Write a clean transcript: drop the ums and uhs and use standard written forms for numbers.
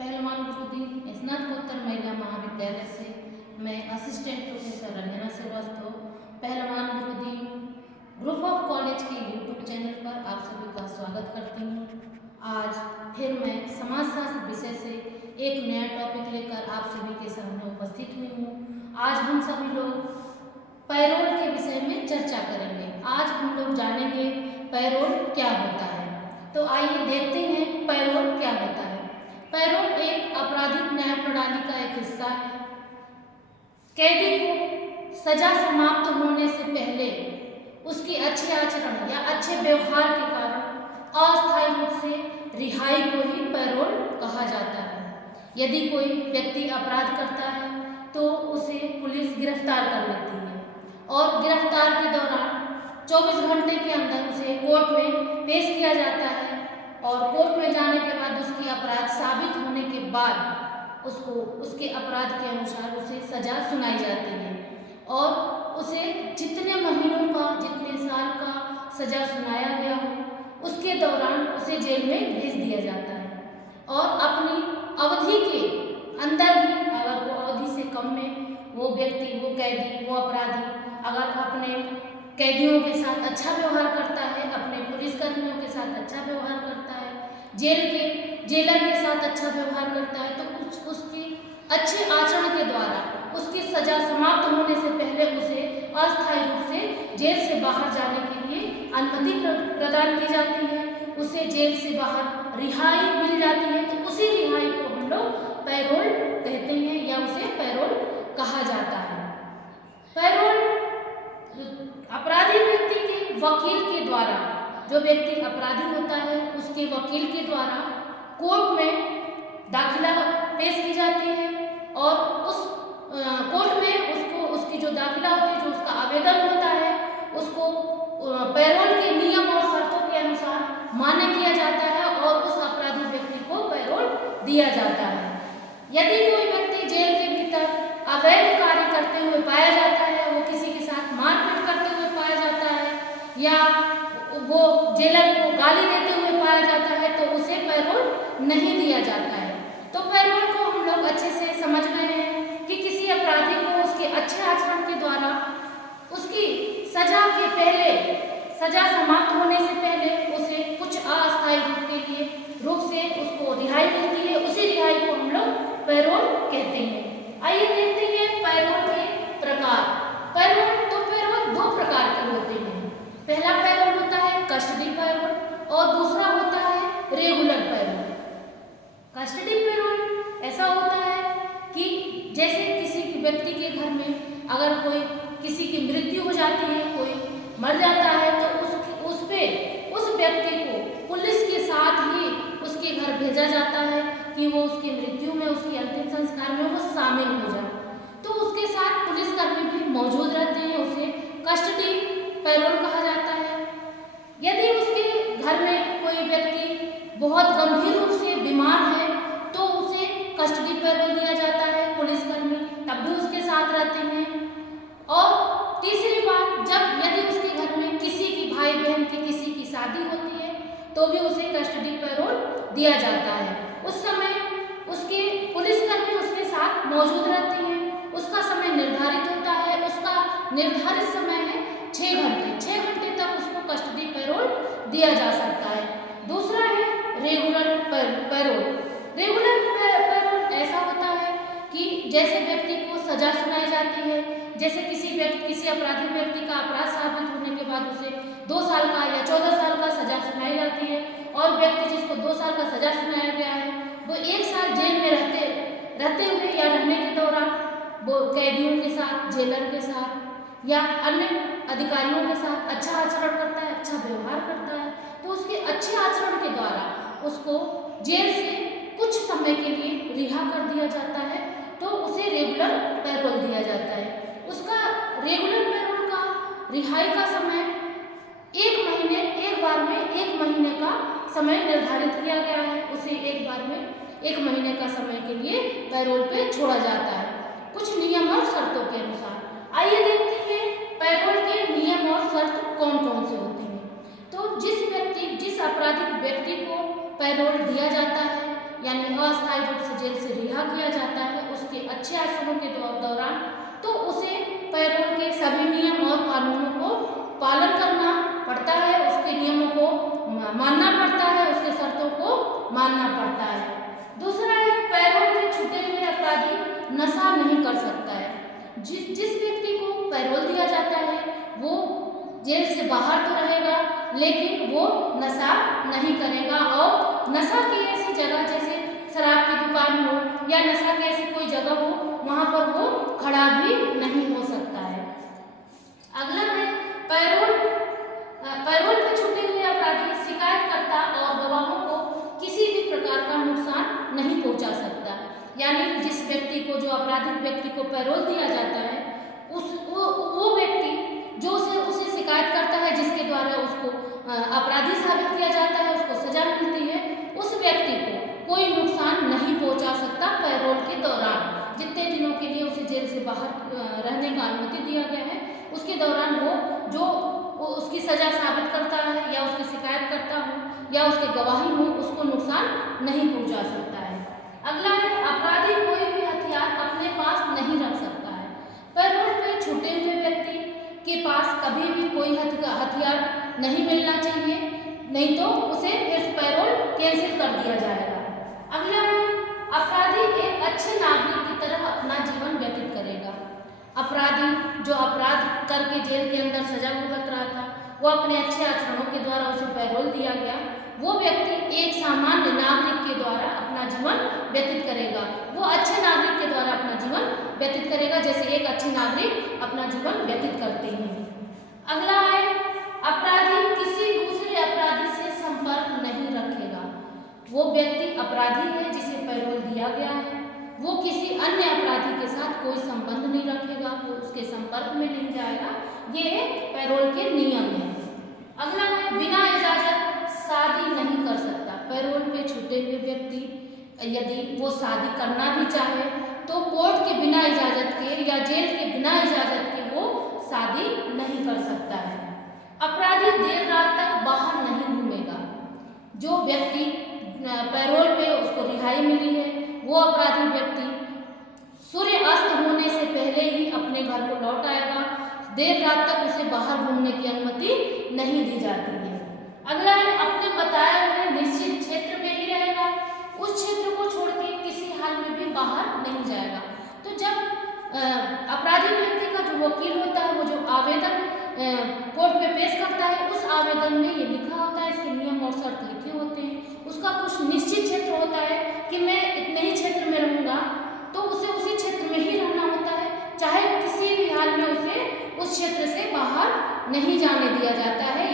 पहलवान गुरुदीन स्नातकोत्तर महिला महाविद्यालय से मैं असिस्टेंट प्रोफेसर रंजना श्रीवास्तव पहलवान गुरुदीन ग्रुप ऑफ कॉलेज के यूट्यूब चैनल पर आप सभी का स्वागत करती हूँ। आज फिर मैं समाजशास्त्र विषय से एक नया टॉपिक लेकर आप सभी के सामने उपस्थित हुई हूँ। आज हम सभी लोग पैरोल के विषय में चर्चा करेंगे। आज हम लोग जानेंगे पैरोल क्या होता है। तो आइए देखते हैं पैरोल क्या होता है। पैरोल एक आपराधिक न्याय प्रणाली का एक हिस्सा है। कैदी को सजा समाप्त होने से पहले उसके अच्छे आचरण या अच्छे व्यवहार के कारण अस्थायी रूप से रिहाई को ही पैरोल कहा जाता है। यदि कोई व्यक्ति अपराध करता है तो उसे पुलिस गिरफ्तार कर लेती है और गिरफ्तार के दौरान 24 घंटे के अंदर उसे कोर्ट में पेश किया जाता है और कोर्ट में जाने के बाद उसकी अपराध साबित होने के बाद उसको उसके अपराध के अनुसार उसे सजा सुनाई जाती है और उसे जितने महीनों का जितने साल का सजा सुनाया गया हो उसके दौरान उसे जेल में भेज दिया जाता है और अपनी अवधि के अंदर ही अगर वो अवधि से कम में वो व्यक्ति वो कैदी वो अपराधी अगर अपने कैदियों के साथ अच्छा व्यवहार करता है, अपने पुलिसकर्मियों के साथ अच्छा व्यवहार करता है, जेलर के साथ अच्छा व्यवहार करता है तो उसकी अच्छे आचरण के द्वारा उसकी सजा समाप्त होने से पहले उसे अस्थायी रूप से जेल से बाहर जाने के लिए अनुमति प्रदान की जाती है। उसे जेल से बाहर रिहाई मिल जाती है तो उसी रिहाई को हम लोग पैरोल कहते हैं या उसे पैरोल कहा जाता है। पैरोल अपराधी व्यक्ति के वकील के द्वारा, जो व्यक्ति अपराधी होता है उसके वकील के द्वारा कोर्ट में दाखिला पेश की जाती है और उस कोर्ट में उसको उसकी जो दाखिला होती है, जो उसका आवेदन होता है, उसको पैरोल के नियम और शर्तों के अनुसार मान्य किया जाता है और उस अपराधी व्यक्ति को पैरोल दिया जाता है। यदि कोई व्यक्ति जेल के भीतर अवैध कार्य करते हुए पाया जाता है, वो किसी के साथ मारपीट करते हुए पाया जाता है या वो जेलर को गाली देते हुए पाया जाता है तो उसे पैरोल नहीं दिया जाता है। तो पैरोल को हम लोग अच्छे से समझ गए हैं कि किसी अपराधी को उसके अच्छे आचरण के द्वारा उसकी सजा के पहले, सजा समाप्त होने से पहले उसे कुछ अस्थायी रूप से उसको रिहाई मिलती है। उसी रिहाई को हम लोग पैरोल कहते हैं। आइए देखते हैं पैरोल के प्रकार। पैरोल दो प्रकार के होते हैं। पहला पैरोल होता है कस्टडी पैरोल और दूसरा होता है रेगुलर पैरोल। कस्टडी पैरोल ऐसा होता है कि जैसे किसी व्यक्ति के घर में अगर कोई किसी की मृत्यु हो जाती है, कोई मर जाता है तो उस व्यक्ति को पुलिस के साथ ही उसके घर भेजा जाता है कि वो उसकी मृत्यु में, उसकी अंतिम संस्कार में वो शामिल हो जाए। तो उसके साथ पुलिसकर्मी भी मौजूद रहते हैं, उसे कस्टडी पैरोल कहा जाता है। यदि उसके घर में कोई व्यक्ति बहुत गंभीर रूप से बीमार है तो उसे कस्टडी पैरोल दिया जाता है, पुलिसकर्मी तब भी उसके साथ रहते हैं। और तीसरी बात, जब यदि उसके घर में किसी की भाई बहन की किसी की शादी होती है तो भी उसे कस्टडी पैरोल दिया जाता है। उस समय उसके पुलिसकर्मी उसके साथ मौजूद रहते हैं। उसका समय निर्धारित होता है, उसका निर्धारित समय है 6 घंटे। 6 घंटे तक उसको कस्टडी पैरोल दिया जा सकता है। दूसरा है रेगुलर पैरोल। रेगुलर पैरोल ऐसा होता है कि जैसे व्यक्ति को सजा सुनाई जाती है, जैसे किसी अपराधी व्यक्ति का अपराध साबित होने के बाद उसे 2 साल का या 14 साल का सजा सुनाई जाती है और व्यक्ति जिसको 2 साल का सजा सुनाया गया है वो 1 साल जेल में रहते हुए या रहने के दौरान वो कैदियों के साथ, जेलर के साथ या अन्य अधिकारियों के साथ अच्छा आचरण करता है, अच्छा व्यवहार करता है तो उसके अच्छे आचरण के द्वारा उसको जेल से कुछ समय के लिए रिहा कर दिया जाता है तो उसे रेगुलर पैरोल दिया जाता है। उसका रेगुलर पैरोल का रिहाई का समय एक बार में 1 महीने का समय निर्धारित किया गया है। उसे एक बार में 1 महीने का समय के लिए पैरोल पे छोड़ा जाता है कुछ नियम और शर्तों के अनुसार। आइए देखते हैं पैरोल के नियम और शर्त कौन कौन से होते हैं। तो जिस आपराधिक व्यक्ति को पैरोल दिया जाता है यानी अस्थायी रूप से अच्छे आचरणों के दौरान, तो उसे पैरोल के सभी नियम और कानूनों को पालन करना पड़ता है, उसके नियमों को मानना पड़ता है, उसके शर्तों को मानना पड़ता है। दूसरा है, पैरोल में छूटे हुए अपराधी नशा नहीं कर सकता है। जिस व्यक्ति को पैरोल दिया जाता है वो जेल से बाहर तो रहेगा, लेकिन वो नशा नहीं करेगा और नशा की ऐसी जगह जैसे शराब की दुकान हो या नशा की ऐसी कोई जगह हो, वहाँ पर वो खड़ा भी नहीं हो सकता है। अगला है, पैरोल पे छूटे हुए अपराधी शिकायतकर्ता और गवाहों को किसी भी प्रकार का नुकसान नहीं पहुंचा सकता। यानी जिस व्यक्ति को, जो आपराधिक व्यक्ति को पैरोल दिया जाता है, वो व्यक्ति जो उसे शिकायत करता है, जिसके द्वारा उसको अपराधी साबित किया जाता है, उसको सजा मिलती है, उस व्यक्ति को कोई नुकसान नहीं पहुंचा सकता पैरोल के दौरान। जितने दिनों के लिए उसे जेल से बाहर रहने का अनुमति दिया गया है, उसके दौरान वो जो उसकी सजा साबित करता है या उसकी शिकायत करता हो या उसके गवाही हो, उसको नुकसान नहीं पहुंचा सकता है। अगला है, अपराधी कोई भी हथियार अपने पास नहीं रख सकता है। पैरोल पे छूटे हुए व्यक्ति के पास कभी भी कोई हथियार नहीं मिलना चाहिए, नहीं तो उसे फिर पैरोल कैंसिल कर दिया जाएगा। अगला है, अपराधी एक अच्छे नागरिक की तरह अपना जीवन व्यतीत करेगा। अपराधी जो अपराध करके जेल के अंदर सजा भुगत रहा था, वो अपने अच्छे आचरणों के द्वारा उसे पैरोल दिया गया, वो व्यक्ति एक सामान्य नागरिक के द्वारा अपना जीवन व्यतीत करेगा। वो अच्छे नागरिक के द्वारा अपना जीवन व्यतीत करेगा, जैसे एक अच्छे नागरिक अपना जीवन व्यतीत करते हैं। अगला है, अपराधी किसी दूसरे अपराधी से संपर्क नहीं रखेगा। वो व्यक्ति अपराधी है जिसे पैरोल दिया गया है, वो किसी अन्य अपराधी के साथ कोई संबंध नहीं रखेगा, वो उसके संपर्क में नहीं जाएगा। ये पैरोल के नियम हैं। अगला है, बिना इजाजत शादी नहीं कर सकता। पैरोल पे छूटे हुए व्यक्ति यदि वो शादी करना भी चाहे तो कोर्ट के बिना इजाजत के या जेल के बिना इजाजत के वो शादी नहीं कर सकता है। अपराधी देर रात तक बाहर नहीं घूमेगा। जो व्यक्ति पैरोल पे उसको रिहाई मिली है, वो अपराधी व्यक्ति सूर्य अस्त होने से पहले ही अपने घर को लौट आएगा। देर रात तक उसे बाहर घूमने की अनुमति नहीं दी जाती है। अगला है, अपने बताए हुए निश्चित क्षेत्र में ही रहेगा, उस क्षेत्र को छोड़ के किसी हाल में भी बाहर नहीं जाएगा। तो जब अपराधी व्यक्ति का जो वकील होता है, वो जो आवेदन कोर्ट में पेश करता है, उस आवेदन में ये लिखा होता है, इसके नियम और शर्त लिखे होते हैं, उसका कुछ निश्चित क्षेत्र होता है कि मैं इतने ही क्षेत्र में रहूँगा, तो उसे उसी क्षेत्र में ही रहना होता है, चाहे किसी भी हाल में उसे उस क्षेत्र से बाहर नहीं जाने दिया जाता है।